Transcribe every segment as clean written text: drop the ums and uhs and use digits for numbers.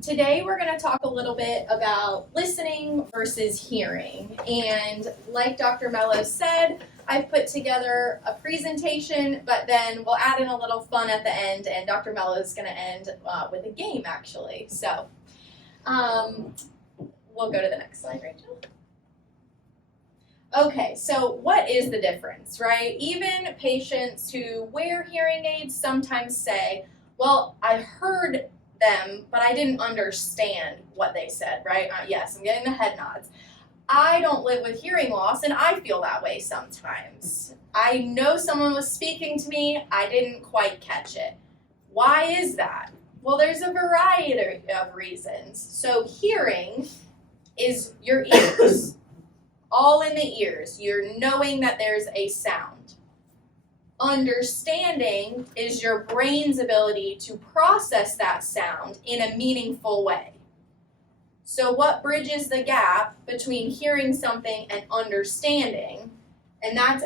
Today we're going to talk a little bit about listening versus hearing. And like Dr. Mello said, I've put together a presentation, but then we'll add in a little fun at the end, and Dr. Mello is going to end with a game, actually. So we'll go to the next slide, Rachel. Okay, so what is the difference, right? Even patients who wear hearing aids sometimes say, well, I heard them, but I didn't understand what they said, right? Yes, I'm getting the head nods. I don't live with hearing loss, and I feel that way sometimes. I know someone was speaking to me, I didn't quite catch it. Why is that? Well, there's a variety of reasons. So hearing is your ears, all in the ears. You're knowing that there's a sound. Understanding is your brain's ability to process that sound in a meaningful way. So what bridges the gap between hearing something and understanding? And that's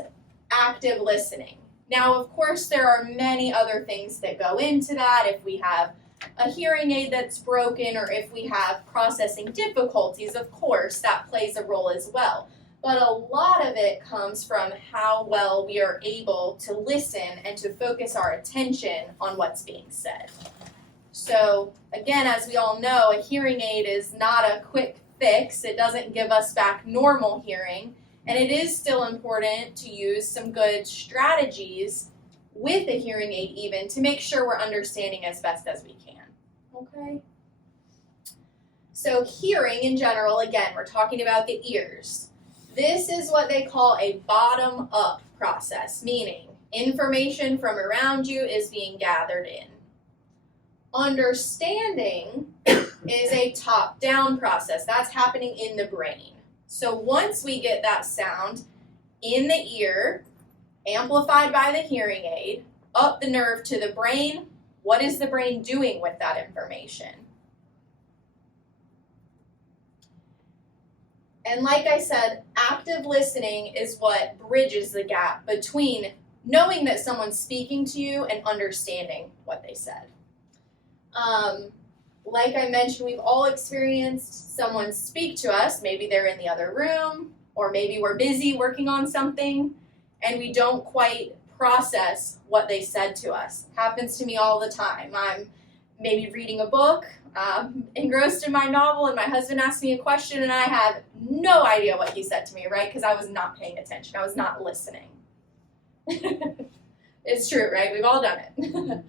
active listening. Now, of course, there are many other things that go into that. If we have a hearing aid that's broken, or if we have processing difficulties, of course, that plays a role as well. But a lot of it comes from how well we are able to listen and to focus our attention on what's being said. So again, as we all know, a hearing aid is not a quick fix. It doesn't give us back normal hearing. And it is still important to use some good strategies with a hearing aid even to make sure we're understanding as best as we can. Okay? So hearing in general, again, we're talking about the ears. This is what they call a bottom-up process, meaning information from around you is being gathered in. Understanding is a top-down process. That's happening in the brain. So once we get that sound in the ear, amplified by the hearing aid, up the nerve to the brain, what is the brain doing with that information? And like I said, active listening is what bridges the gap between knowing that someone's speaking to you and understanding what they said. Like I mentioned, we've all experienced someone speak to us. Maybe they're in the other room, or maybe we're busy working on something, and we don't quite process what they said to us. Happens to me all the time. I'm maybe reading a book, engrossed in my novel, and my husband asks me a question, and I have no idea what he said to me, right? Because I was not paying attention. I was not listening. It's true, right? We've all done it.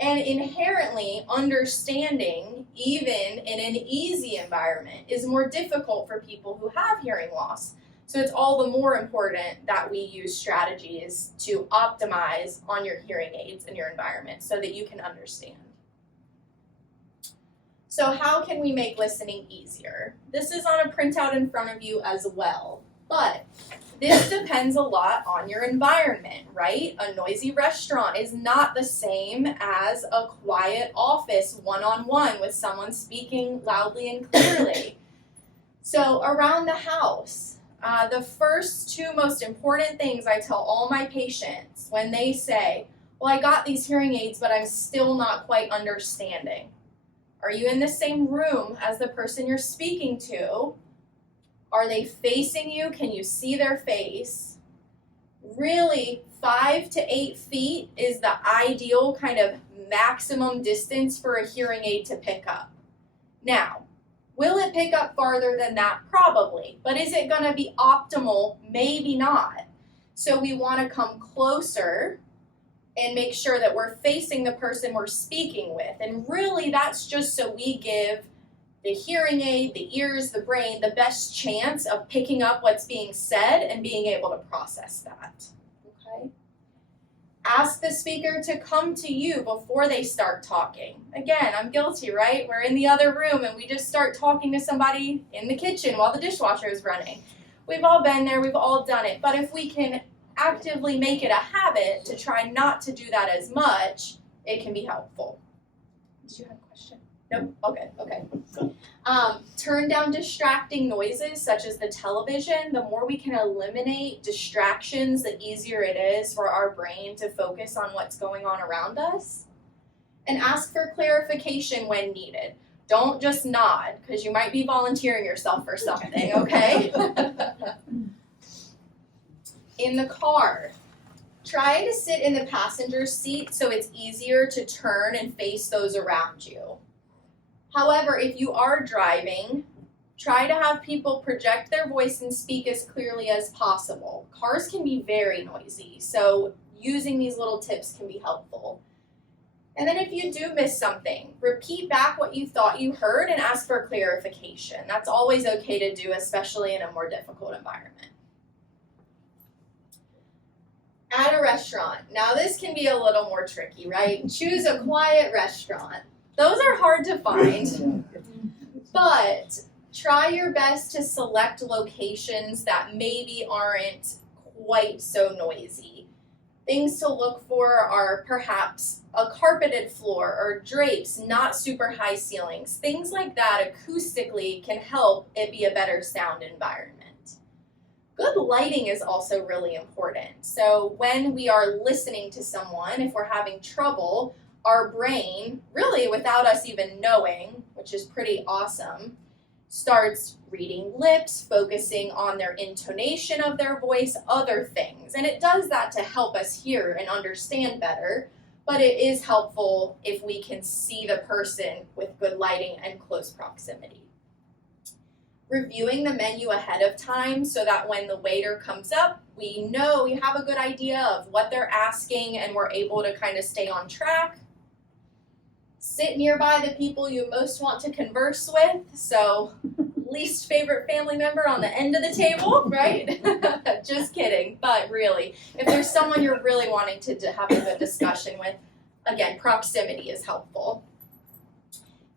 And inherently, understanding, even in an easy environment, is more difficult for people who have hearing loss. So it's all the more important that we use strategies to optimize on your hearing aids in your environment so that you can understand. So how can we make listening easier? This is on a printout in front of you as well, but this depends a lot on your environment, right? A noisy restaurant is not the same as a quiet office one-on-one with someone speaking loudly and clearly. So around the house, the first two most important things I tell all my patients when they say, well, I got these hearing aids, but I'm still not quite understanding. Are you in the same room as the person you're speaking to? Are they facing you? Can you see their face? Really, 5 to 8 feet is the ideal kind of maximum distance for a hearing aid to pick up. Now, will it pick up farther than that? Probably. But is it going to be optimal? Maybe not. So we want to come closer and make sure that we're facing the person we're speaking with. And really, that's just so we give the hearing aid, the ears, the brain, the best chance of picking up what's being said and being able to process that. Okay? Ask the speaker to come to you before they start talking. Again, I'm guilty, right? We're in the other room and we just start talking to somebody in the kitchen while the dishwasher is running. We've all been there, we've all done it. But if we can actively make it a habit to try not to do that as much, it can be helpful. Did you have a question? Nope? Okay. Turn down distracting noises such as the television. The more we can eliminate distractions, the easier it is for our brain to focus on what's going on around us. and ask for clarification when needed. Don't just nod, because you might be volunteering yourself for something, okay? In the car, try to sit in the passenger seat so it's easier to turn and face those around you. However, if you are driving, try to have people project their voice and speak as clearly as possible. Cars can be very noisy, so using these little tips can be helpful. And then if you do miss something, repeat back what you thought you heard and ask for clarification. That's always okay to do, especially in a more difficult environment. At a restaurant. Now this can be a little more tricky, right? Choose a quiet restaurant. Those are hard to find, but try your best to select locations that maybe aren't quite so noisy. Things to look for are perhaps a carpeted floor or drapes, not super high ceilings. Things like that acoustically can help it be a better sound environment. Good lighting is also really important. So when we are listening to someone, if we're having trouble, our brain, really without us even knowing, which is pretty awesome, starts reading lips, focusing on their intonation of their voice, other things. And it does that to help us hear and understand better, but it is helpful if we can see the person with good lighting and close proximity. Reviewing the menu ahead of time so that when the waiter comes up, we have a good idea of what they're asking and we're able to kind of stay on track. Sit nearby the people you most want to converse with, so least favorite family member on the end of the table, right? Just kidding, but really, if there's someone you're really wanting to have a good discussion with, again, proximity is helpful.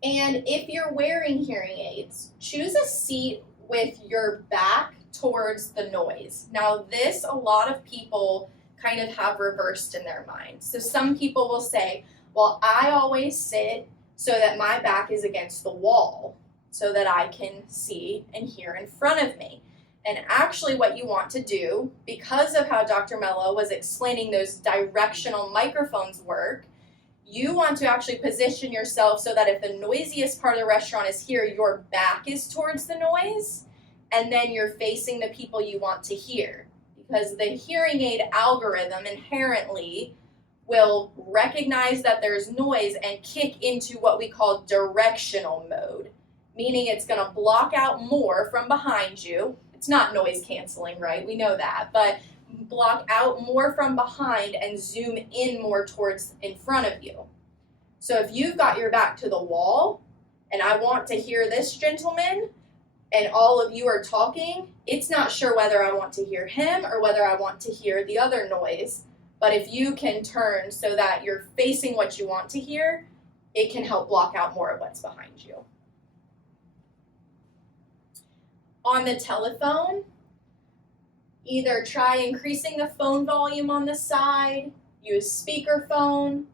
And if you're wearing hearing aids, choose a seat with your back towards the noise. Now this, a lot of people kind of have reversed in their mind. So some people will say, well, I always sit so that my back is against the wall so that I can see and hear in front of me. And actually what you want to do, because of how Dr. Mello was explaining those directional microphones work, you want to actually position yourself so that if the noisiest part of the restaurant is here, your back is towards the noise, and then you're facing the people you want to hear. Because the hearing aid algorithm inherently will recognize that there's noise and kick into what we call directional mode, meaning it's going to block out more from behind you. It's not noise canceling, right? We know that, but block out more from behind and zoom in more towards in front of you. So if you've got your back to the wall and I want to hear this gentleman and all of you are talking, it's not sure whether I want to hear him or whether I want to hear the other noise. But if you can turn so that you're facing what you want to hear, it can help block out more of what's behind you. On the telephone, either try increasing the phone volume on the side, use speakerphone,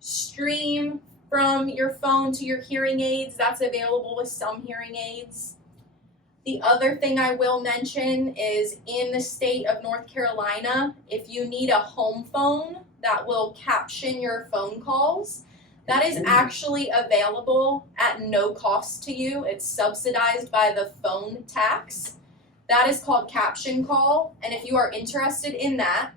stream from your phone to your hearing aids. That's available with some hearing aids. The other thing I will mention is in the state of North Carolina, if you need a home phone that will caption your phone calls, that is actually available at no cost to you. It's subsidized by the phone tax. That is called Caption Call, and if you are interested in that,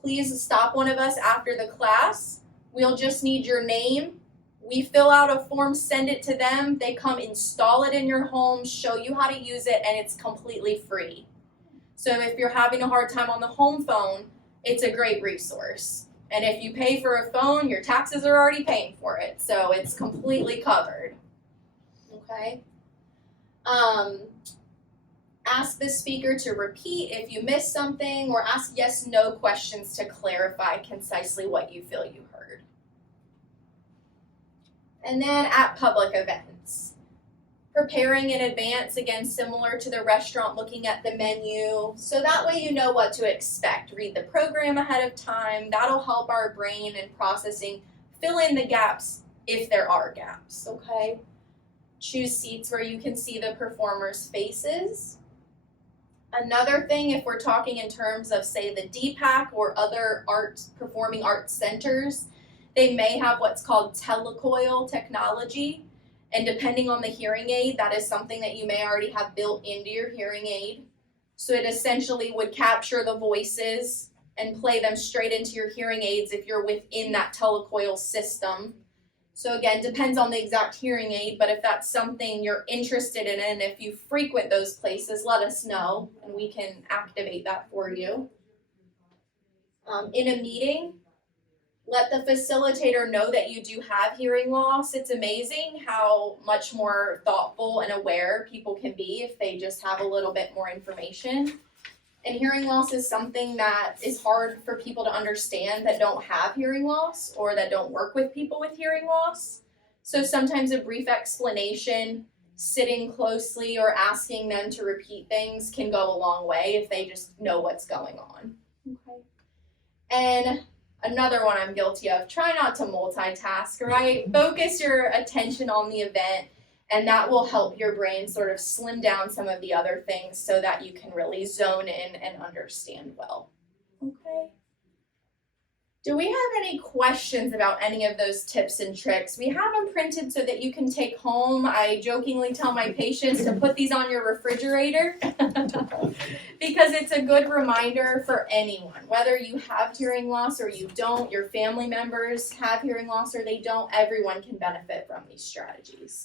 please stop one of us after the class. We'll just need your name. We fill out a form, send it to them. They come install it in your home, show you how to use it, and it's completely free. So if you're having a hard time on the home phone, it's a great resource. And if you pay for a phone, your taxes are already paying for it, so it's completely covered. Okay? Ask the speaker to repeat if you missed something, or ask yes/no questions to clarify concisely what you feel you heard. And then at public events, preparing in advance, again, similar to the restaurant, looking at the menu, so that way you know what to expect. Read the program ahead of time. That'll help our brain in processing, fill in the gaps if there are gaps, okay? Choose seats where you can see the performers' faces. Another thing, if we're talking in terms of, say, the DPAC or other performing arts centers, They may have what's called telecoil technology, and depending on the hearing aid, that is something that you may already have built into your hearing aid. So it essentially would capture the voices and play them straight into your hearing aids if you're within that telecoil system. So again, depends on the exact hearing aid, but if that's something you're interested in and if you frequent those places, let us know and we can activate that for you. In a meeting, let the facilitator know that you do have hearing loss. It's amazing how much more thoughtful and aware people can be if they just have a little bit more information. And hearing loss is something that is hard for people to understand that don't have hearing loss or that don't work with people with hearing loss. So sometimes a brief explanation, sitting closely or asking them to repeat things can go a long way if they just know what's going on. Okay. And another one I'm guilty of, try not to multitask, right? Focus your attention on the event, and that will help your brain sort of slim down some of the other things so that you can really zone in and understand well. Okay. Do we have any questions about any of those tips and tricks? We have them printed so that you can take home. I jokingly tell my patients to put these on your refrigerator because it's a good reminder for anyone, whether you have hearing loss or you don't, your family members have hearing loss or they don't, everyone can benefit from these strategies.